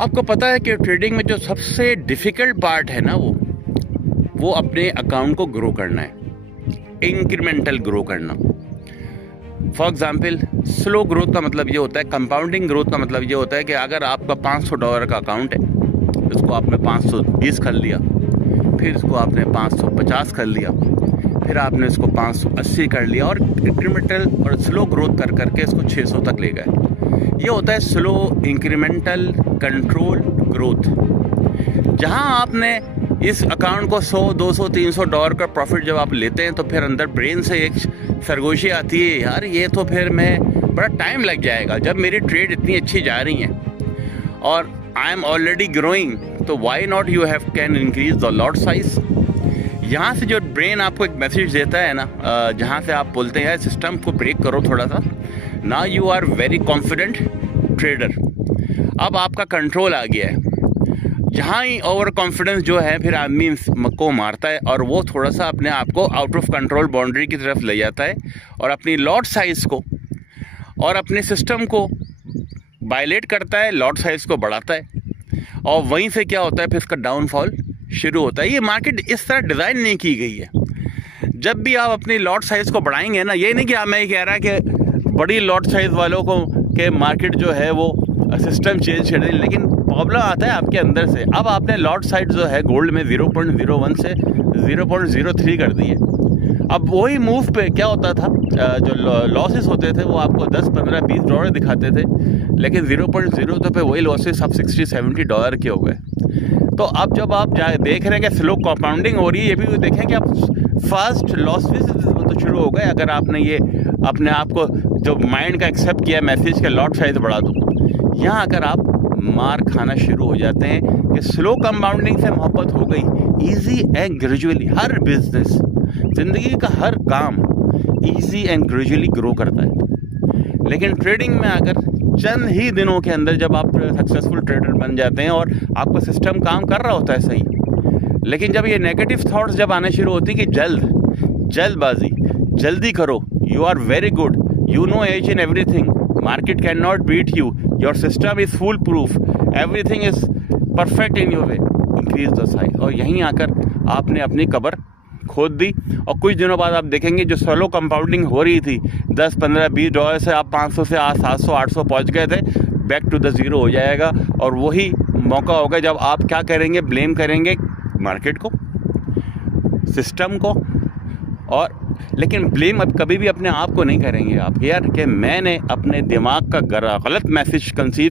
आपको पता है कि ट्रेडिंग में जो सबसे डिफ़िकल्ट पार्ट है ना, वो अपने अकाउंट को ग्रो करना है, इंक्रीमेंटल ग्रो करना। फॉर एग्जाम्पल, स्लो ग्रोथ का मतलब ये होता है, कंपाउंडिंग ग्रोथ का मतलब ये होता है कि अगर आपका $500 का अकाउंट है, इसको आपने 520 कर लिया, फिर इसको आपने 550 कर लिया, फिर आपने इसको 580 कर लिया, और इंक्रीमेंटल और स्लो ग्रोथ कर करके इसको 600 तक ले गए। ये होता है स्लो इंक्रीमेंटल कंट्रोल ग्रोथ। जहां आपने इस अकाउंट को $100, $200, $300 का प्रॉफिट जब आप लेते हैं, तो फिर अंदर ब्रेन से एक सरगोशी आती है, यार ये तो फिर मैं बड़ा टाइम लग जाएगा, जब मेरी ट्रेड इतनी अच्छी जा रही है और आई एम ऑलरेडी ग्रोइंग, तो why not you have can increase the lot size. यहाँ से जो ब्रेन आपको एक मैसेज देता है ना, जहाँ से आप बोलते हैं सिस्टम को ब्रेक करो थोड़ा सा, ना you are very confident trader, अब आपका कंट्रोल आ गया है। जहाँ ही ओवर कॉन्फिडेंस जो है फिर आदमी को मारता है, और वो थोड़ा सा अपने आप को आउट ऑफ कंट्रोल बाउंड्री की तरफ ले जाता है, और अपनी लॉट साइज़ को और अपने सिस्टम को वायलेट करता है, लॉट साइज़ को बढ़ाता है, और वहीं से क्या होता है, फिर इसका डाउनफॉल शुरू होता है। ये मार्केट इस तरह डिज़ाइन नहीं की गई है। जब भी आप अपनी लॉट साइज़ को बढ़ाएंगे ना, ये नहीं कि मैं ये कह रहा कि बड़ी लॉट साइज़ वालों को के मार्केट जो है वो सिस्टम चेंज कर दें, लेकिन प्रॉब्लम आता है आपके अंदर से। अब आपने लॉट साइज जो है गोल्ड में 0.01 से 0.03 कर दी है। अब वही मूव पे क्या होता था, जो लॉसेस होते थे वो आपको $10, $15, $20 दिखाते थे, लेकिन 0.02 पे वही लॉसेस अब $60-70 के हो गए। तो अब जब आप देख रहे हैं कि स्लो कंपाउंडिंग हो रही है, ये भी देखें कि अब फास्ट लॉसेस तो शुरू हो गए। अगर आपने ये अपने आप को जो माइंड का एक्सेप्ट किया मैसेज के लॉट साइज बढ़ा दो, यहाँ अगर आप मार खाना शुरू हो जाते हैं कि स्लो कंपाउंडिंग से मोहब्बत हो गई। Easy and gradually her business, ज़िंदगी का हर काम इजी एंड ग्रेजुअली ग्रो करता है। लेकिन ट्रेडिंग में अगर चंद ही दिनों के अंदर जब आप सक्सेसफुल ट्रेडर बन जाते हैं और आपका सिस्टम काम कर रहा होता है सही, लेकिन जब ये नेगेटिव थॉट्स जब आने शुरू होती कि जल्दबाजी, जल्दी करो, you are very good, you know each and everything, market cannot beat you, your system is foolproof, everything is perfect in your way, increase the size। और यहीं आकर आपने अपनी कब्र खोद दी, और कुछ दिनों बाद आप देखेंगे जो स्लो कंपाउंडिंग हो रही थी $10, $15, $20 से आप 500 से 700, 800 पहुँच गए थे, बैक टू द ज़ीरो हो जाएगा। और वही मौका होगा जब आप क्या करेंगे, ब्लेम करेंगे मार्केट को, सिस्टम को, और लेकिन ब्लेम अब कभी भी अपने आप को नहीं करेंगे आप, यार कि मैंने अपने दिमाग का गलत मैसेज कंसीव